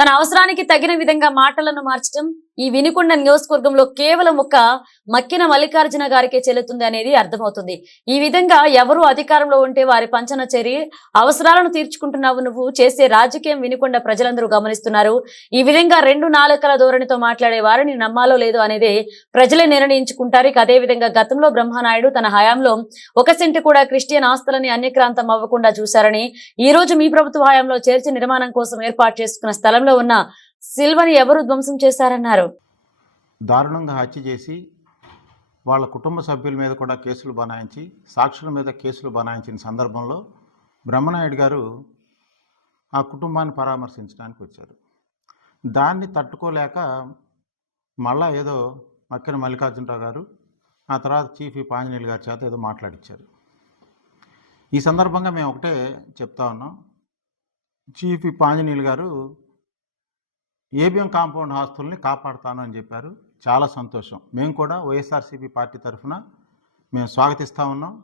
తన అవసరానికి తగిన విధంగా మాటలను మార్చడం ఈ వినుకొండ నియోజకవర్గంలో కేవలం ఒక మక్కిన మల్లికార్జున గారికే చెల్లుతుంది అనేది అర్థమవుతుంది. ఈ విధంగా ఎవరు అధికారంలో ఉంటే వారి పంచన చేరి అవసరాలను తీర్చుకుంటున్నావు నువ్వు చేసే రాజకీయం వినుకొండ ప్రజలందరూ గమనిస్తున్నారు. ఈ విధంగా రెండు నాలుకల ధోరణితో మాట్లాడే వారిని నమ్మాలో లేదో అనేది ప్రజలే నిర్ణయించుకుంటారు. అదే విధంగా గతంలో బ్రహ్మనాయుడు తన హయాంలో 1 సెంటు కూడా క్రిస్టియన్ ఆస్తులని అన్యక్రాంతం అవ్వకుండా చూశారని, ఈ రోజు మీ ప్రభుత్వ హయాంలో చర్చి నిర్మాణం కోసం ఏర్పాటు చేసుకున్న స్థలంలో ఉన్న సిల్వని ఎవరు ధ్వంసం చేశారన్నారు. దారుణంగా హత్య చేసి వాళ్ళ కుటుంబ సభ్యుల మీద కూడా కేసులు బనాయించి సాక్షుల మీద కేసులు బనాయించిన సందర్భంలో బ్రహ్మనాయుడు గారు ఆ కుటుంబాన్ని పరామర్శించడానికి వచ్చారు. దాన్ని తట్టుకోలేక మళ్ళా ఏదో మక్కిన మల్లికార్జునరావు గారు ఆ తర్వాత చీఫ్ విప్ ఆంజనేయులు గారి చేత ఏదో మాట్లాడించారు. ఈ సందర్భంగా మేము ఒకటే చెప్తా ఉన్నాం, చీఫ్ విప్ ఆంజనేయులు గారు ఏబిఎం కాంపౌండ్ ఆస్తుల్ని కాపాడుతాను అని చెప్పారు. చాలా సంతోషం. మేము కూడా వైఎస్ఆర్సీపీ పార్టీ తరఫున మేము స్వాగతిస్తూ ఉన్నాం.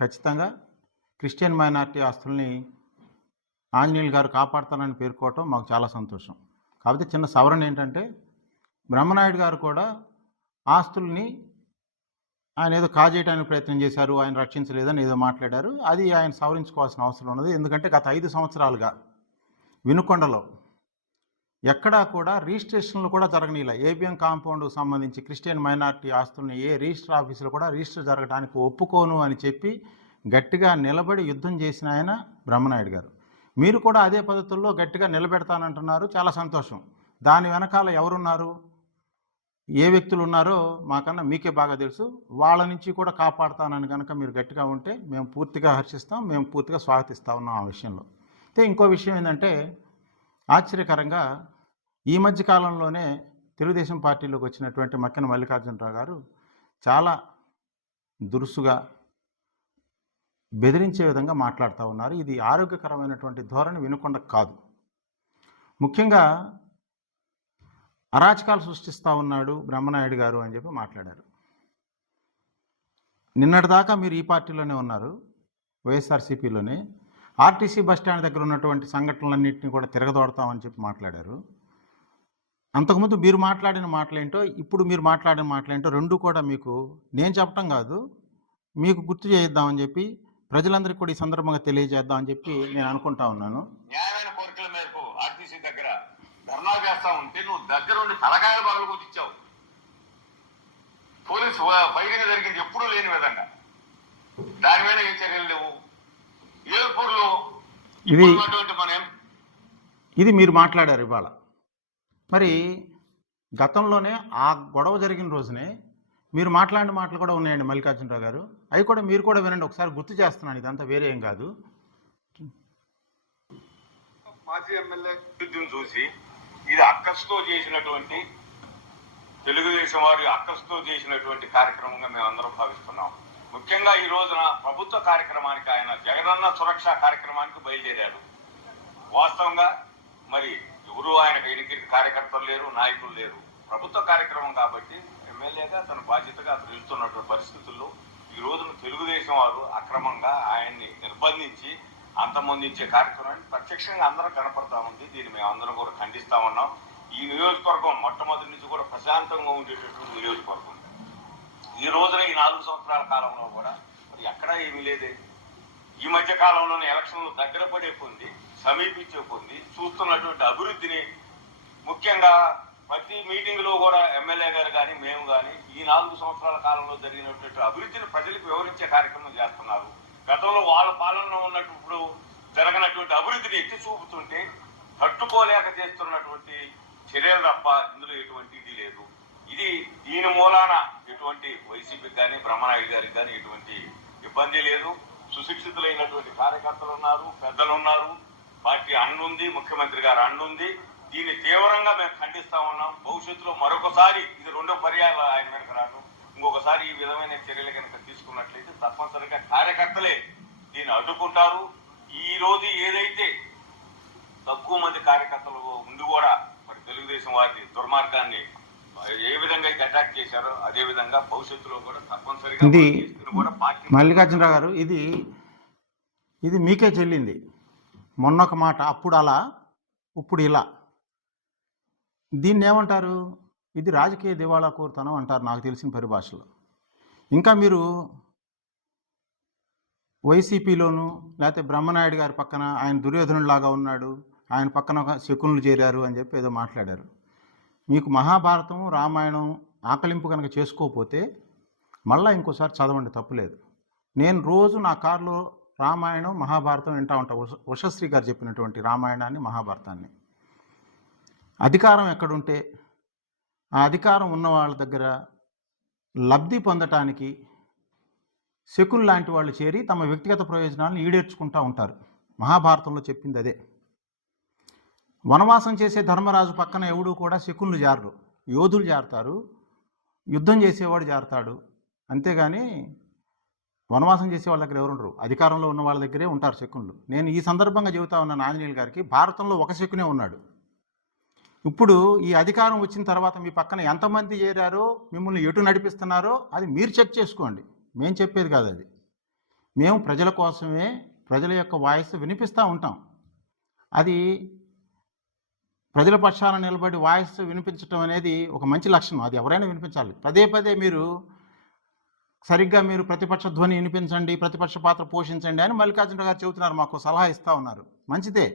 ఖచ్చితంగా క్రిస్టియన్ మైనారిటీ ఆస్తుల్ని ఆంజనేయులు గారు కాపాడుతానని పేర్కోవటం మాకు చాలా సంతోషం. కాకపోతే చిన్న సవరణ ఏంటంటే, బ్రహ్మనాయుడు గారు కూడా ఆస్తుల్ని ఆయన ఏదో కాజేయడానికి ప్రయత్నం చేశారు, ఆయన రక్షించలేదని ఏదో మాట్లాడారు. అది ఆయన సవరించుకోవాల్సిన అవసరం ఉన్నది. ఎందుకంటే గత 5 సంవత్సరాలుగా వినుకొండలో ఎక్కడా కూడా రిజిస్ట్రేషన్లు కూడా జరగనీలా. ఏబిఎం కాంపౌండ్కు సంబంధించి క్రిస్టియన్ మైనారిటీ ఆస్తుల్ని ఏ రిజిస్టర్ ఆఫీసులో కూడా రిజిస్టర్ జరగడానికి ఒప్పుకోను అని చెప్పి గట్టిగా నిలబడి యుద్ధం చేసిన ఆయన బ్రహ్మనాయుడు గారు. మీరు కూడా అదే పద్ధతుల్లో గట్టిగా నిలబెడతానంటున్నారు. చాలా సంతోషం. దాని వెనకాల ఎవరున్నారు, ఏ వ్యక్తులు ఉన్నారో మాకన్నా మీకే బాగా తెలుసు. వాళ్ళ నుంచి కూడా కాపాడుతానని కనుక మీరు గట్టిగా ఉంటే మేము పూర్తిగా హర్షిస్తాం, మేము పూర్తిగా స్వాగతిస్తూ ఉన్నాం ఆ విషయంలో. అయితే ఇంకో విషయం ఏంటంటే, ఆశ్చర్యకరంగా ఈ మధ్య కాలంలోనే తెలుగుదేశం పార్టీలోకి వచ్చినటువంటి మక్కిన మల్లికార్జునరావు గారు చాలా దురుసుగా బెదిరించే విధంగా మాట్లాడుతూ ఉన్నారు. ఇది ఆరోగ్యకరమైనటువంటి ధోరణి వినుకొండకు కాదు. ముఖ్యంగా అరాచకాలు సృష్టిస్తూ ఉన్నాడు బ్రహ్మనాయుడు గారు అని చెప్పి మాట్లాడారు. నిన్నటిదాకా మీరు ఈ పార్టీలోనే ఉన్నారు, వైఎస్ఆర్సీపీలోనే. ఆర్టీసీ బస్టాండ్ దగ్గర ఉన్నటువంటి సంఘటనలన్నింటినీ కూడా తిరగదోడతామని చెప్పి మాట్లాడారు. అంతకుముందు మీరు మాట్లాడిన మాటలేంటో, ఇప్పుడు మీరు మాట్లాడిన మాటలేంటో రెండు కూడా మీకు నేను చెప్పటం కాదు, మీకు గుర్తు చేయిద్దామని చెప్పి ప్రజలందరికీ కూడా ఈ సందర్భంగా తెలియజేద్దామని చెప్పి నేను అనుకుంటా ఉన్నాను. న్యాయమైన కోరికల మేరకు ఆర్టీసీ దగ్గర ధర్నా చేస్తా ఉంటే నువ్వు దగ్గరుండి తలకాయలు పగలు కొట్టించావు. పోలీసు ఫైరింగ్ జరిగింది ఎప్పుడూ లేని విధంగా. దాని మీద ఏ చర్యలు లేవు. ఏల్పూర్లో ఇది మీరు మాట్లాడారు ఇవాళ. మరి గతంలోనే ఆ గొడవ జరిగిన రోజునే మీరు మాట్లాడిన మాటలు కూడా ఉన్నాయండి మల్లికార్జునరావు గారు. అవి కూడా మీరు కూడా వినండి, ఒకసారి గుర్తు చేస్తున్నాను. ఇదంతా వేరే ఏం కాదు. మాజీ ఎమ్మెల్యే చూసి ఇది అక్కస్తో చేసినటువంటి, తెలుగుదేశం వారి అక్కస్తో చేసినటువంటి కార్యక్రమంగా మేము అందరం భావిస్తున్నాం. ముఖ్యంగా ఈ రోజున ప్రభుత్వ కార్యక్రమానికి ఆయన జగనన్న సురక్ష కార్యక్రమానికి బయలుదేరారు. వాస్తవంగా మరి ఎవరు ఆయనకు ఎన్నికల కార్యకర్తలు లేరు, నాయకులు లేరు. ప్రభుత్వ కార్యక్రమం కాబట్టి ఎమ్మెల్యేగా తన బాధ్యతగా అతను వెళ్తున్నటువంటి పరిస్థితుల్లో ఈ రోజున తెలుగుదేశం వారు అక్రమంగా ఆయన్ని నిర్బంధించి అంతమొందించే కార్యక్రమాన్ని ప్రత్యక్షంగా అందరం కనపడతా ఉంది. దీన్ని మేము అందరం కూడా ఖండిస్తా ఉన్నాం. ఈ నియోజకవర్గం మొట్టమొదటి నుంచి కూడా ప్రశాంతంగా ఉండేటటువంటి నియోజకవర్గం. ఈ రోజున ఈ 4 సంవత్సరాల కాలంలో కూడా మరి ఎక్కడా ఏమీ లేదే. ఈ మధ్య కాలంలోనే ఎలక్షన్లు దగ్గర పడే పొంది, సమీపించే పొంది చూస్తున్నటువంటి అభివృద్ధిని, ముఖ్యంగా ప్రతి మీటింగ్లో కూడా ఎమ్మెల్యే గారు కానీ మేము కానీ ఈ 4 సంవత్సరాల కాలంలో జరిగినటువంటి అభివృద్ధిని ప్రజలకు వివరించే కార్యక్రమం చేస్తున్నారు. గతంలో వాళ్ళ పాలనలో ఉన్నప్పుడు జరగనటువంటి అభివృద్ధిని ఎత్తి చూపుతుంటే తట్టుకోలేక చేస్తున్నటువంటి చర్యలు తప్ప ఇందులో ఎటువంటి ఇది లేదు. దీని మూలాన ఎటువంటి వైసీపీకి కానీ బ్రహ్మనాయుడు గారికి కానీ ఎటువంటి ఇబ్బంది లేదు. సుశిక్షితులైనటువంటి కార్యకర్తలు ఉన్నారు, పెద్దలు ఉన్నారు, పార్టీ అండుంది, ముఖ్యమంత్రి గారు అండుంది. దీన్ని తీవ్రంగా మేము ఖండిస్తా ఉన్నాం. భవిష్యత్తులో మరొకసారి ఇది 2వ పర్యాయం ఆయన వెనక రావడం, ఇంకొకసారి ఈ విధమైన చర్యలు కనుక తీసుకున్నట్లయితే తప్పనిసరిగా కార్యకర్తలే దీన్ని అడ్డుకుంటారు. ఈ రోజు ఏదైతే తక్కువ మంది కార్యకర్తలు ఉండి కూడా మరి తెలుగుదేశం వారి దుర్మార్గాన్ని ఏ విధంగా అటాక్ చేశారో అదే విధంగా భవిష్యత్తులో కూడా తప్పనిసరిగా ఇది మల్లికార్జునరావు గారు ఇది మీకే చెల్లింది. మొన్నొక మాట, అప్పుడు అలా ఇప్పుడు ఇలా. దీన్ని ఏమంటారు? ఇది రాజకీయ దివాళా కోరుతనం అంటారు నాకు తెలిసిన పరిభాషలో. ఇంకా మీరు వైసీపీలోను లేకపోతే బ్రహ్మనాయుడు గారి పక్కన ఆయన దుర్యోధనుడిలాగా ఉన్నాడు, ఆయన పక్కన ఒక శకునులు చేరారు అని చెప్పి ఏదో మాట్లాడారు. మీకు మహాభారతం రామాయణం ఆకలింపు కనుక చేసుకోకపోతే మళ్ళీ ఇంకోసారి చదవండి, తప్పులేదు. నేను రోజు నా కారులో రామాయణం మహాభారతం వింటూ ఉంటా, ఉషశ్రీ గారు చెప్పినటువంటి రామాయణాన్ని మహాభారతాన్ని. అధికారం ఎక్కడుంటే ఆ అధికారం ఉన్న వాళ్ళ దగ్గర లబ్ధి పొందటానికి శకున్ లాంటి వాళ్ళు చేరి తమ వ్యక్తిగత ప్రయోజనాలను ఈడేర్చుకుంటూ ఉంటారు. మహాభారతంలో చెప్పింది అదే. వనవాసం చేసే ధర్మరాజు పక్కన ఎవడు కూడా శకునులు జారరు, యోధులు జారుతారు, యుద్ధం చేసేవాడు జారుతాడు. అంతేగాని వనవాసం చేసే వాళ్ళ దగ్గర ఎవరు ఉండరు, అధికారంలో ఉన్న వాళ్ళ దగ్గరే ఉంటారు శకునులు. నేను ఈ సందర్భంగా చెబుతా ఉన్నాను ఆంజనేయులు గారికి, భారతంలో ఒక శకునే ఉన్నాడు. ఇప్పుడు ఈ అధికారం వచ్చిన తర్వాత మీ పక్కన ఎంతమంది చేరారో, మిమ్మల్ని ఎటు నడిపిస్తున్నారో అది మీరు చెక్ చేసుకోండి. మేము చెప్పేది కాదు అది. మేము ప్రజల కోసమే ప్రజల యొక్క వాయిస్ వినిపిస్తూ ఉంటాం. అది ప్రజల పక్షాన నిలబడి వాయిస్ వినిపించడం అనేది ఒక మంచి లక్షణం, అది ఎవరైనా వినిపించాలి. పదే పదే మీరు సరిగ్గా మీరు ప్రతిపక్ష ధ్వని వినిపించండి, ప్రతిపక్ష పాత్ర పోషించండి అని మల్లికార్జున గారు చెబుతున్నారు, మాకు సలహా ఇస్తూ ఉన్నారు. మంచిదే.